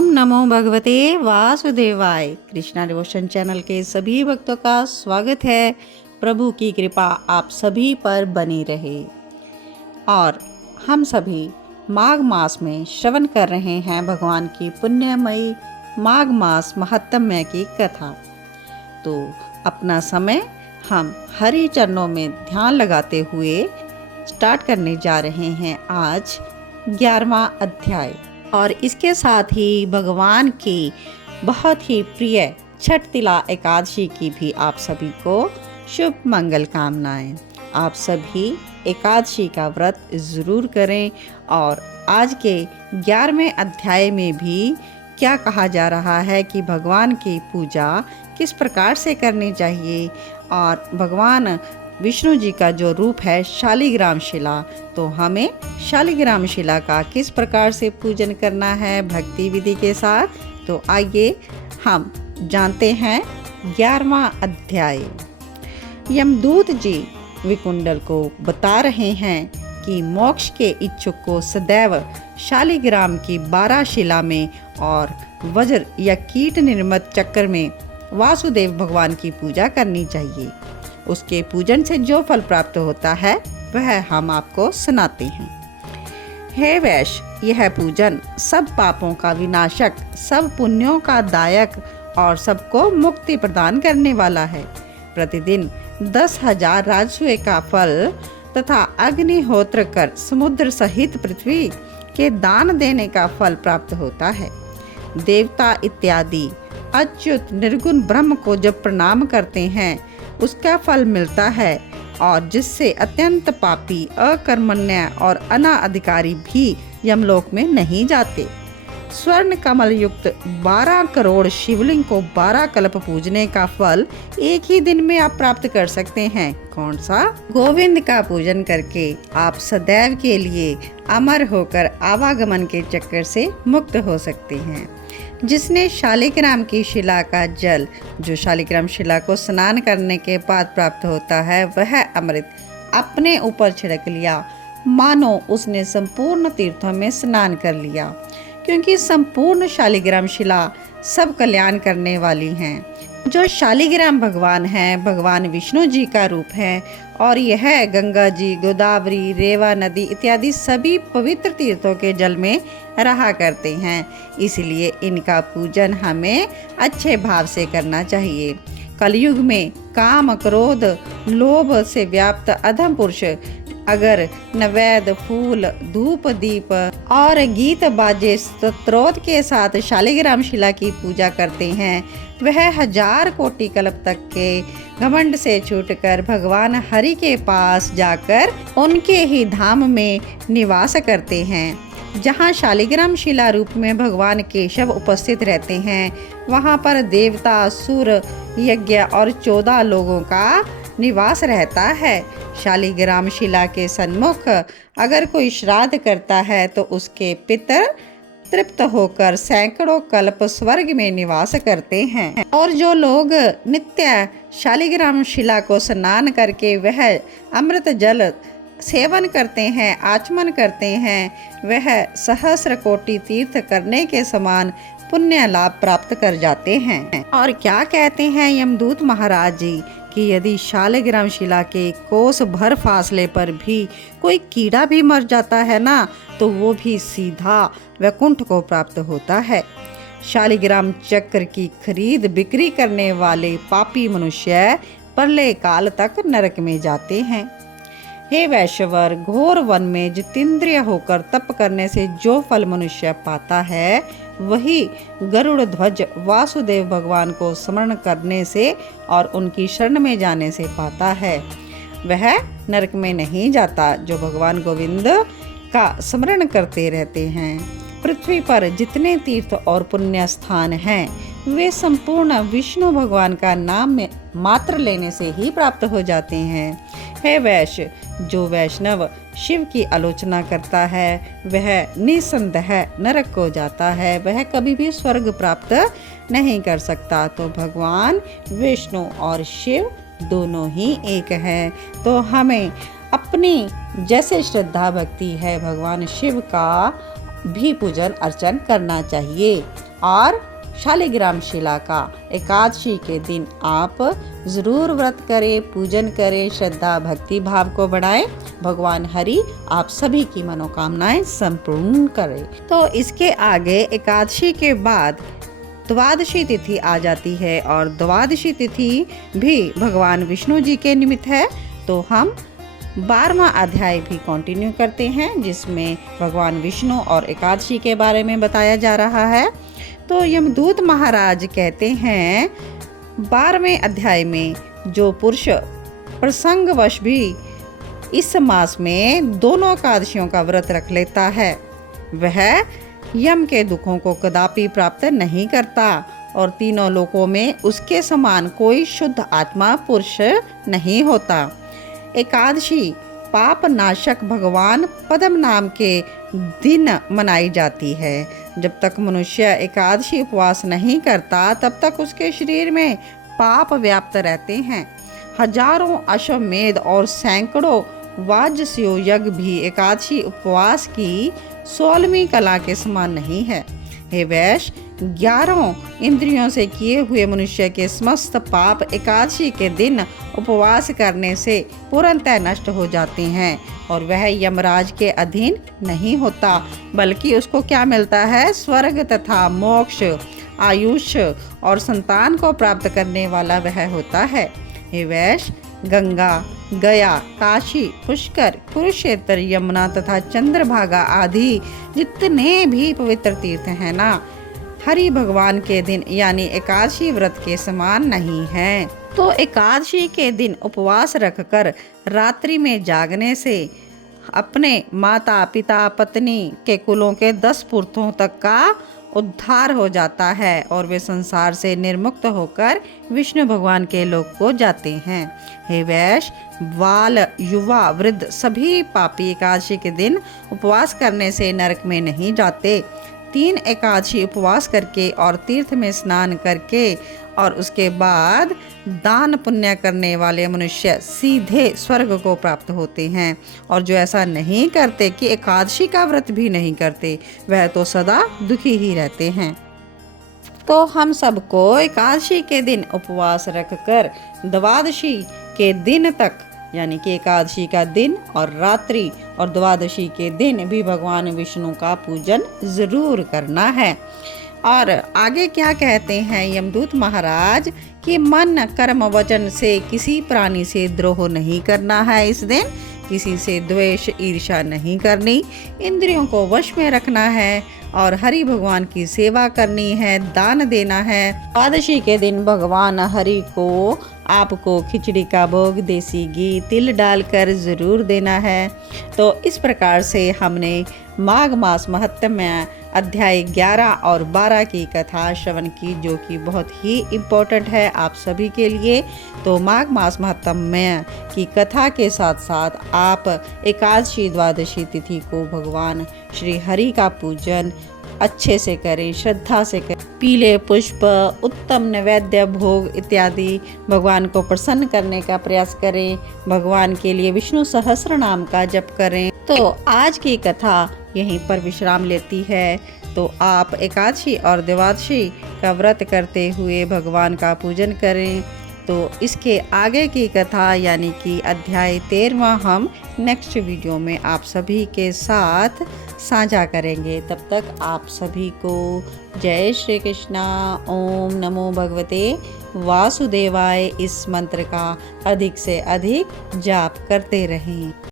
ओम नमो भगवते वासुदेवाय। Krishna devotion channel के सभी भक्तों का स्वागत है। प्रभु की कृपा आप सभी पर बनी रहे। और हम सभी माघ मास में श्रवण कर रहे हैं भगवान की पुण्यमयी माघ मास महात्म्य की कथा। तो अपना समय हम हरि चरणों में ध्यान लगाते हुए स्टार्ट करने जा रहे हैं आज 11वां अध्याय। और इसके साथ ही भगवान की बहुत ही प्रिय छठ तिला एकादशी की भी आप सभी को शुभ मंगल कामनाएं। आप सभी एकादशी का व्रत जरूर करें। और आज के 11वें अध्याय में भी क्या कहा जा रहा है कि भगवान की पूजा किस प्रकार से करनी चाहिए, और भगवान विष्णु जी का जो रूप है शालिग्राम शिला, तो हमें शालिग्राम शिला का किस प्रकार से पूजन करना है भक्ति विधि के साथ। तो आइए हम जानते हैं 11वां अध्याय। यमदूत जी विकुंडल को बता रहे हैं कि मोक्ष के इच्छुक को सदैव शालिग्राम की 12 शिला में और वज्र या कीट निर्मित चक्र में वासुदेव भगवान की पूजा करनी चाहिए। उसके पूजन से जो फल प्राप्त होता है वह हम आपको सुनाते हैं। हे वैश्य, यह पूजन सब पापों का विनाशक, सब पुण्यों का दायक और सबको मुक्ति प्रदान करने वाला है। प्रतिदिन 10,000 राजस्व का फल तथा अग्निहोत्र कर समुद्र सहित पृथ्वी के दान देने का फल प्राप्त होता है। देवता इत्यादि अच्युत निर्गुण ब्रह्म को जब प्रणाम करते हैं उसका फल मिलता है, और जिससे अत्यंत पापी, अकर्मण्य और अनाधिकारी भी यमलोक में नहीं जाते। स्वर्ण कमल युक्त 12 करोड़ शिवलिंग को 12 कल्प पूजने का फल एक ही दिन में आप प्राप्त कर सकते हैं। कौन सा? गोविंद का पूजन करके आप सदैव के लिए अमर होकर आवागमन के चक्कर से मुक्त हो सकते हैं। जिसने शालिग्राम की शिला का जल, जो शालिग्राम शिला को स्नान करने के बाद प्राप्त होता है, वह अमृत अपने ऊपर छिड़क लिया, मानो उसने संपूर्ण तीर्थों में स्नान कर लिया। क्योंकि संपूर्ण शालिग्राम शिला सब कल्याण करने वाली हैं। जो शालिग्राम भगवान हैं, भगवान विष्णु जी का रूप है, और यह गंगा जी, गोदावरी, रेवा नदी इत्यादि सभी पवित्र तीर्थों के जल में रहा करते हैं। इसलिए इनका पूजन हमें अच्छे भाव से करना चाहिए। कलयुग में काम, क्रोध, लोभ से व्याप्त अधम पुरुष अगर नैवेद्य, फूल, धूप, दीप और गीत बाजे स्तोत्र के साथ शालिग्राम शिला की पूजा करते हैं, वह 1000 कोटि कल्प तक के घमंड से छूटकर भगवान हरि के पास जाकर उनके ही धाम में निवास करते हैं। जहाँ शालिग्राम शिला रूप में भगवान केशव उपस्थित रहते हैं, वहाँ पर देवता, असुर, यज्ञ और 14 लोगों का निवास रहता है। शालिग्राम शिला के सन्मुख अगर कोई श्राद्ध करता है तो उसके पितर तृप्त होकर सैकड़ों कल्प स्वर्ग में निवास करते हैं। और जो लोग नित्य शालिग्राम शिला को स्नान करके वह अमृत जल सेवन करते हैं, आचमन करते हैं, वह सहस्र कोटि तीर्थ करने के समान पुण्य लाभ प्राप्त कर जाते हैं। और क्या कहते हैं यमदूत महाराज जी कि यदि शालिग्राम शिला के कोस भर फासले पर भी कोई कीड़ा भी मर जाता है ना, तो वो भी सीधा वैकुंठ को प्राप्त होता है। शालिग्राम चक्र की खरीद बिक्री करने वाले पापी मनुष्य प्रलय काल तक नरक में जाते हैं। हे वैश्यवर, घोर वन में जितेंद्रिय होकर तप करने से जो फल मनुष्य पाता है, वही गरुड़ ध्वज वासुदेव भगवान को स्मरण करने से और उनकी शरण में जाने से पाता है। वह नरक में नहीं जाता। जो भगवान गोविंद का स्मरण करते रहते हैं। पृथ्वी पर जितने तीर्थ और पुण्य स्थान हैं, वे संपूर्ण विष्णु भगवान का नाम में मात्र लेने से ही प्राप्त हो जाते हैं। हे वैश्य, जो वैष्णव शिव की आलोचना करता है वह निसंदेह नरक को जाता है, वह कभी भी स्वर्ग प्राप्त नहीं कर सकता। तो भगवान विष्णु और शिव दोनों ही एक हैं। तो हमें अपनी जैसे श्रद्धा भक्ति है भगवान शिव का भी पूजन अर्चन करना चाहिए। और शालिग्राम शिला का एकादशी के दिन आप ज़रूर व्रत करें, पूजन करें, श्रद्धा भक्ति भाव को बढ़ाएं। भगवान हरि आप सभी की मनोकामनाएं संपूर्ण करें। तो इसके आगे एकादशी के बाद द्वादशी तिथि आ जाती है और द्वादशी तिथि भी भगवान विष्णु जी के निमित्त है। तो हम 12वां अध्याय भी कंटिन्यू करते हैं, जिसमें भगवान विष्णु और एकादशी के बारे में बताया जा रहा है। तो यमदूत महाराज कहते हैं 12वें अध्याय में, जो पुरुष प्रसंगवश भी इस मास में दोनों एकादशियों का व्रत रख लेता है, वह यम के दुखों को कदापि प्राप्त नहीं करता और तीनों लोकों में उसके समान कोई शुद्ध आत्मा पुरुष नहीं होता। एकादशी पाप नाशक भगवान पद्म नाम के दिन मनाई जाती है। जब तक मनुष्य एकादशी उपवास नहीं करता तब तक उसके शरीर में पाप व्याप्त रहते हैं। हजारों अश्वमेध और सैकड़ों वाजस्यो यज्ञ भी एकादशी उपवास की 16वीं कला के समान नहीं है। हे वैश्य, 11 इंद्रियों से किए हुए मनुष्य के समस्त पाप एकादशी के दिन उपवास करने से पूर्णतः नष्ट हो जाते हैं और वह यमराज के अधीन नहीं होता, बल्कि उसको क्या मिलता है? स्वर्ग तथा मोक्ष, आयुष और संतान को प्राप्त करने वाला वह होता है। हे वैश्य, गंगा, गया, काशी, पुष्कर, कुरुक्षेत्र, यमुना तथा चंद्रभागा आदि जितने भी पवित्र तीर्थ हैं ना, हरि भगवान के दिन यानी एकादशी व्रत के समान नहीं है। तो एकादशी के दिन उपवास रखकर रात्रि में जागने से अपने माता पिता पत्नी के कुलों के 10 पुरखों तक का उद्धार हो जाता है और वे संसार से निर्मुक्त होकर विष्णु भगवान के लोक को जाते हैं। हे वैश्य, बाल, युवा, वृद्ध सभी पापी एकादशी के दिन उपवास करने से नरक में नहीं जाते। 3 एकादशी उपवास करके और तीर्थ में स्नान करके और उसके बाद दान पुण्य करने वाले मनुष्य सीधे स्वर्ग को प्राप्त होते हैं। और जो ऐसा नहीं करते कि एकादशी का व्रत भी नहीं करते, वह तो सदा दुखी ही रहते हैं। तो हम सबको एकादशी के दिन उपवास रखकर द्वादशी के दिन तक, यानी कि एकादशी का दिन और रात्रि और द्वादशी के दिन भी भगवान विष्णु का पूजन जरूर करना है। और आगे क्या कहते हैं यमदूत महाराज कि मन, कर्म, वचन से किसी प्राणी से द्रोह नहीं करना है इस दिन, किसी से द्वेष, ईर्ष्या नहीं करनी, इंद्रियों को वश में रखना है और हरि भगवान की सेवा करनी है, दान देना है। द्वादशी के दिन भगवान हरि को आपको खिचड़ी का भोग, देसी घी, तिल डालकर ज़रूर देना है। तो इस प्रकार से हमने माघ मास महत्म्य अध्याय 11 और 12 की कथा श्रवण की, जो कि बहुत ही इम्पोर्टेंट है आप सभी के लिए। तो माघ मास महत्म्य की कथा के साथ साथ आप एकादशी द्वादशी तिथि को भगवान श्री हरि का पूजन अच्छे से करें, श्रद्धा से करें। पीले पुष्प, उत्तम नैवेद्य, भोग इत्यादि भगवान को प्रसन्न करने का प्रयास करें। भगवान के लिए विष्णु सहस्त्र नाम का जप करें। तो आज की कथा यहीं पर विश्राम लेती है। तो आप एकादशी और द्वादशी का व्रत करते हुए भगवान का पूजन करें। तो इसके आगे की कथा यानी कि अध्याय 13वां हम नेक्स्ट वीडियो में आप सभी के साथ साझा करेंगे। तब तक आप सभी को जय श्री कृष्णा। ओम नमो भगवते वासुदेवाय इस मंत्र का अधिक से अधिक जाप करते रहें।